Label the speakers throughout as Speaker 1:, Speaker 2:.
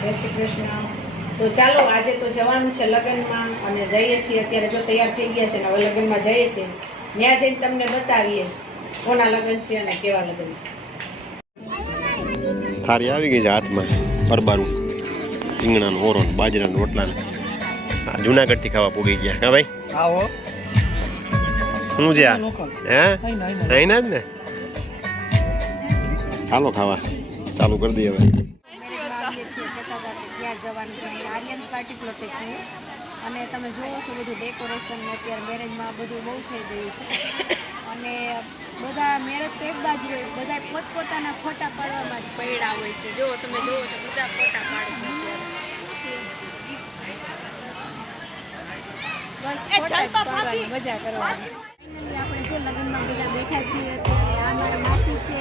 Speaker 1: જય શ્રી કૃષ્ણ. તો ચાલો આજે તો જવાનું છે લગ્નમાં અને જઈએ છીએ. અત્યારે જો તૈયાર થઈ ગયા છે ને હવે લગ્નમાં જઈએ છીએ. ત્યાં જઈને તમને બતાવીએ કોના લગ્ન છે અને કેવા લગ્ન છે.
Speaker 2: થારી આવી ગઈ છે હાથમાં પરબારું રીંગણાનું ઓરોન બાજરાનું રોટલાનું. આ જુનાગઢથી ખાવા પૂગી ગયા. હા ભાઈ?
Speaker 3: આવો.
Speaker 2: શું છે આ? હે? અહીંના જ ને? ચાલો ખાવા. ચાલુ કરી દઈએ હવે
Speaker 4: મેરેજમાં આવીએ છીએ કહેતા હતા જવાનું છે. આર્યન્સ પાર્ટી પ્લોટે છે. અને તમે જોવો છો બધું ડેકોરેશન ને અત્યારે મેરેજમાં બધું બહુ થઈ ગયું છે. અને બધા મેરેજ તો એક બાજુ હોય બધા પોતપોતાના ફોટા પાડવામાં જ પડ્યા હોય છે. જો તમે જોવો છો બધા ફોટા પાડે છે બસ મજા કરવાની. આપણે જો લગ્નમાં બધા બેઠા છીએ અત્યારે આ મારા માસી છે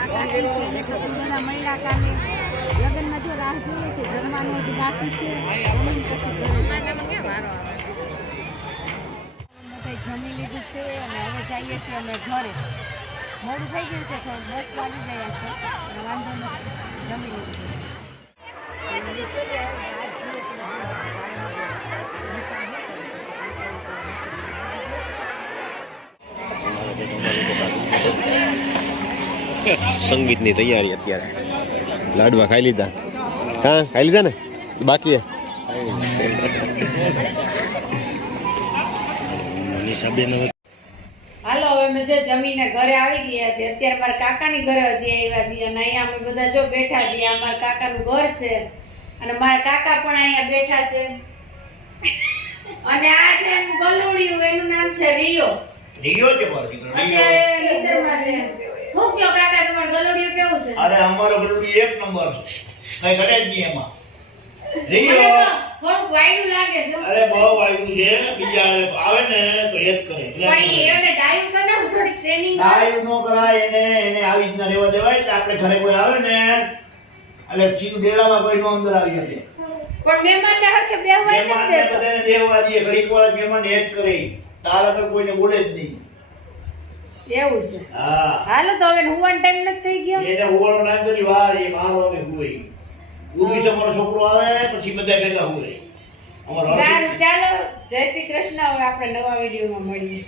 Speaker 4: આ કાકી છે બધા બધા મહિલા કામે. રાહ જોઈએ છે જમવાનું હજી બાકી છે. જમીન પછી બધા જમી લીધું છે અને હવે જઈએ છીએ અમે ઘરે. મોડું થઈ ગયું છે થોડું દસ વાગી ગયા છે વાંધો નથી જમી લીધું
Speaker 2: સંગીતની તૈયારી અત્યારે. લાડવા ખાઈ લીધા. હા ખાઈ લીધા ને? બાકી હે?
Speaker 1: હાલો હવે અમે જો જમીને ઘરે આવી ગયા છે અત્યારે મારા કાકાની ઘરે હજી આવ્યા છીએ અને અહીંયા અમે બધા જો બેઠા છીએ આ મારા કાકાનું ઘર છે અને મારા કાકા પણ અહીંયા બેઠા છે. અને આ છે એનું ગલુડિયું એનું નામ છે રિયો.
Speaker 5: રિયો છે મારો
Speaker 1: અત્યારે નીંદરમાં છે. હું કયો કાકા તમારું ગલુડિયું કેવું છે?
Speaker 5: અરે અમારો ગલુડિયું એક નંબર કઈ ઘટે જ નહીં એમાં.
Speaker 1: મને
Speaker 5: રિયો
Speaker 1: વાયડું લાગે છે.
Speaker 5: અરે બહુ વાગ્યું છે. બીજા આવે ને તો એ જ કરે.
Speaker 1: પણ એને ડાઈવ કરે ને ટ્રેનિંગ
Speaker 5: ડાયું ન કરાય એને એને આવી રીતના રહેવા દેવાય કે આપણે ઘરે કોઈ આવે ને એટલે સીધું ડેલામાં કોઈ નો અંદર આવી શકે.
Speaker 1: પણ મહેમાન ને હરખે બેહવાય નથી
Speaker 5: મહેમાનને
Speaker 1: દેતો
Speaker 5: બધાને બેહવા દઈએ. ઘડીક વાર મહેમાન એ જ કરે. તાર આગળ કોઈને બોલે જ નહીં.
Speaker 1: એવું છે.
Speaker 5: હા.
Speaker 1: હાલો તો હવે હુવાનો ટાઈમ નથી થઈ ગયો.
Speaker 5: એને હોવાનો ટાઈમ તો વાર એ ઊભી અમારો છોકરો આવે પછી બધા ભેગા હોય
Speaker 1: સારું ચાલો. જય શ્રી કૃષ્ણ. હવે આપણે નવા વિડીયોમાં મળીએ.